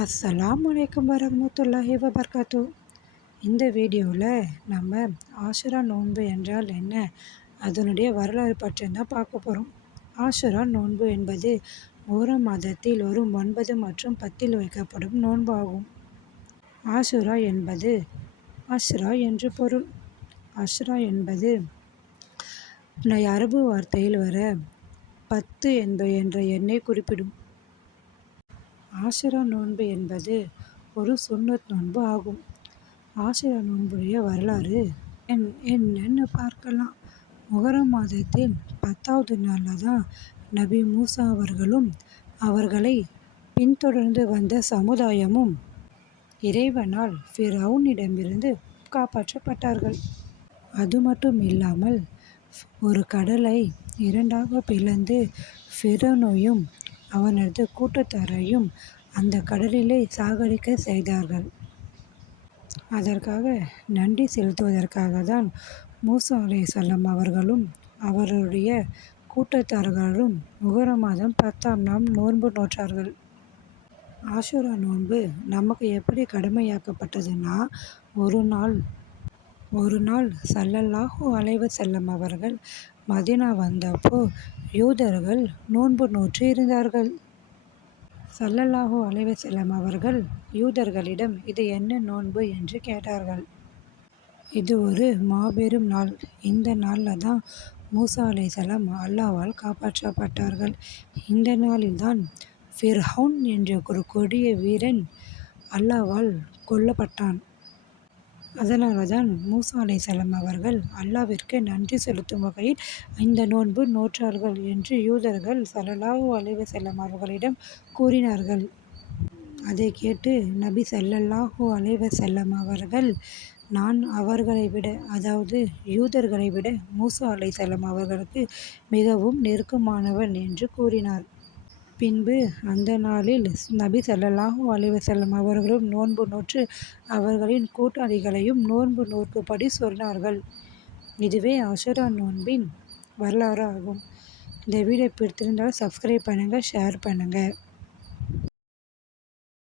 அஸ்ஸலாம் வலைக்கம் வரமத்துல்லாஹி வபர்காத்து இந்த வீடியோவில் நம்ம ஆஷுரா நோன்பு என்றால் என்ன? அதனுடைய வரலாறு பற்றி தான் பார்க்க போகிறோம் ஆஷுரா நோன்பு என்பது ஒரு மாதத்தில் வரும் ஒன்பது மற்றும் பத்தில் வைக்கப்படும் நோன்பு ஆகும். ஆஷுரா என்பது அஷ்ரா என்று பொருள். அஷ்ரா என்பது அரபு வார்த்தையில் வர பத்து என்ப என்ற எண்ணை குறிப்பிடும். ஆஷுரா நோன்பு என்பது ஒரு சுன்னத் நோன்பு ஆகும். ஆஷுரா நோன்புடைய வரலாறு என் என்னன்னு பார்க்கலாம். முகரம் மாதத்தில் பத்தாவது நாளில் தான் நபி மூசா அவர்களும் அவர்களை பின்தொடர்ந்து வந்த சமுதாயமும் இறைவனால் ஃபிரௌனிடமிருந்து காப்பாற்றப்பட்டார்கள். அது மட்டும் இல்லாமல் ஒரு கடலை இரண்டாக பிளந்து ஃபிரௌனையும் அவனது கூட்டத்தாரையும் அந்த கடலிலே சாகடிக்க செய்தார்கள். அதற்காக நன்றி செலுத்துவதற்காக தான் மூசா அலைஹிஸ்ஸலாம் அவர்களும் அவருடைய கூட்டத்தார்களும் முகர மாதம் பத்தாம் நாள் நோன்பு நோற்றார்கள். ஆஷுரா நோன்பு நமக்கு எப்படி கடமையாக்கப்பட்டதுன்னா ஒரு நாள் ஒரு நாள் ஸல்லல்லாஹு அலைவ வஸல்லம் அவர்கள் மதீனா வந்தப்போ யூதர்கள் நோன்பு நோற்று இருந்தார்கள். சல்லல்லாஹு அலைவ வஸல்லம் அவர்கள் யூதர்களிடம் இது என்ன நோன்பு என்று கேட்டார்கள். இது ஒரு மாபெரும் நாள். இந்த நாளில் தான் மூசா அலைஹிஸ்ஸலாம் அல்லாவால் காப்பாற்றப்பட்டார்கள். இந்த நாளில்தான் ஃபிர்ஹவுன் என்ற ஒரு கொடிய வீரன் அல்லாவால் கொல்லப்பட்டான். அதனால தான் மூசா அலைஹிஸ்ஸலாம் அவர்கள் அல்லாவிற்கு நன்றி செலுத்தும் வகையில் இந்த நோன்பு நோற்றார்கள் என்று யூதர்கள் ஸல்லல்லாஹு அலைஹி வஸல்லம் அவர்களிடம் கூறினார்கள். அதை கேட்டு நபி சல்லல்லாஹூ அலைவ செல்லம் அவர்கள் நான் அவர்களை விட அதாவது யூதர்களை விட மூசா செல்லம் அவர்களுக்கு மிகவும் நெருக்கமானவன் என்று கூறினார். பின்பு அந்த நாளில் நபி ஸல்லல்லாஹு அலைஹி அவர்களும் நோன்பு நோற்று அவர்களின் கூட்டாளிகளையும் நோன்பு நோற்கும்படி சொன்னார்கள். இதுவே அஷரா நோன்பின் வரலாறு ஆகும். இந்த வீடியோ பிடித்திருந்தால் சப்ஸ்கிரைப் பண்ணுங்கள் ஷேர் பண்ணுங்கள்